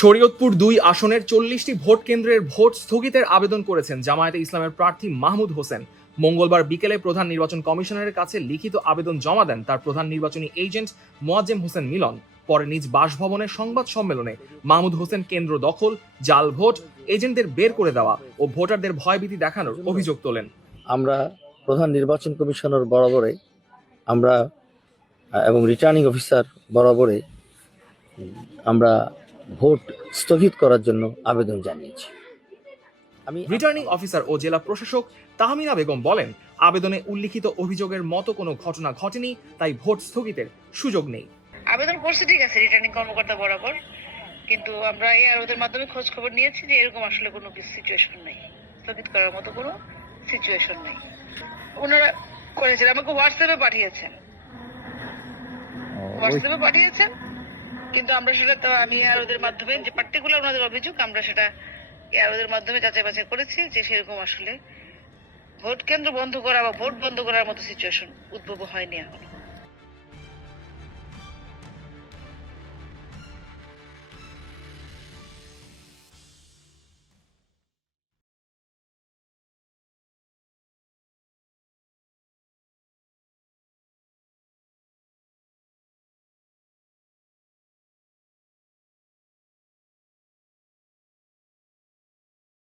শরীয়তপুর ২ আসনের ৪০টি ভোট কেন্দ্রের ভোট স্থগিতের আবেদন করেছেন জামায়াতে ইসলামের প্রার্থী মাহমুদ হোসেন। মঙ্গলবার বিকেলে প্রধান নির্বাচন কমিশনারের কাছে লিখিত আবেদন জমা দেন তার প্রধান নির্বাচনী এজেন্ট মোয়াজ্জেম হোসেন মিলন। পরে নিজ বাসভবনে সংবাদ সম্মেলনে মাহমুদ হোসেন কেন্দ্র দখল, জাল ভোট, এজেন্টদের বের করে দেওয়া ও ভোটারদের ভয়ভীতি দেখানোর অভিযোগ তোলেন। আমরা প্রধান নির্বাচন কমিশনার বরাবরে আমরা এবং রিটার্নিং অফিসার বরাবরে আমরা ভোট স্থগিত করার জন্য আবেদন জানিয়েছি। রিটার্নিং অফিসার ও জেলা প্রশাসক তাহমিনা বেগম বলেন, আবেদনে উল্লিখিত অভিযোগের মতো কোনো ঘটনা ঘটেনি, তাই ভোট স্থগিতের সুযোগ নেই। আবেদন করছে ঠিক আছে রিটার্নিং কর্মকর্তা বরাবর, কিন্তু আমরা ওদের মাধ্যমে খোঁজ খবর নিয়েছি যে এরকম আসলে কোনো সিচুয়েশন নেই, স্থগিত করার মতো কোনো সিচুয়েশন নেই। ওনারা করেছেন, আমাকে হোয়াটসঅ্যাপে পাঠিয়েছেন, কিন্তু আমরা সেটা তো আমি ওদের মাধ্যমে যে পার্টিকুলার ওনাদের অভিযোগ আমরা সেটা ওদের মাধ্যমে যাচাই বাছাই করেছি যে সেরকম আসলে ভোট কেন্দ্র বন্ধ করা বা ভোট বন্ধ করার মতো সিচুয়েশন উদ্ভব হয়নি এখন।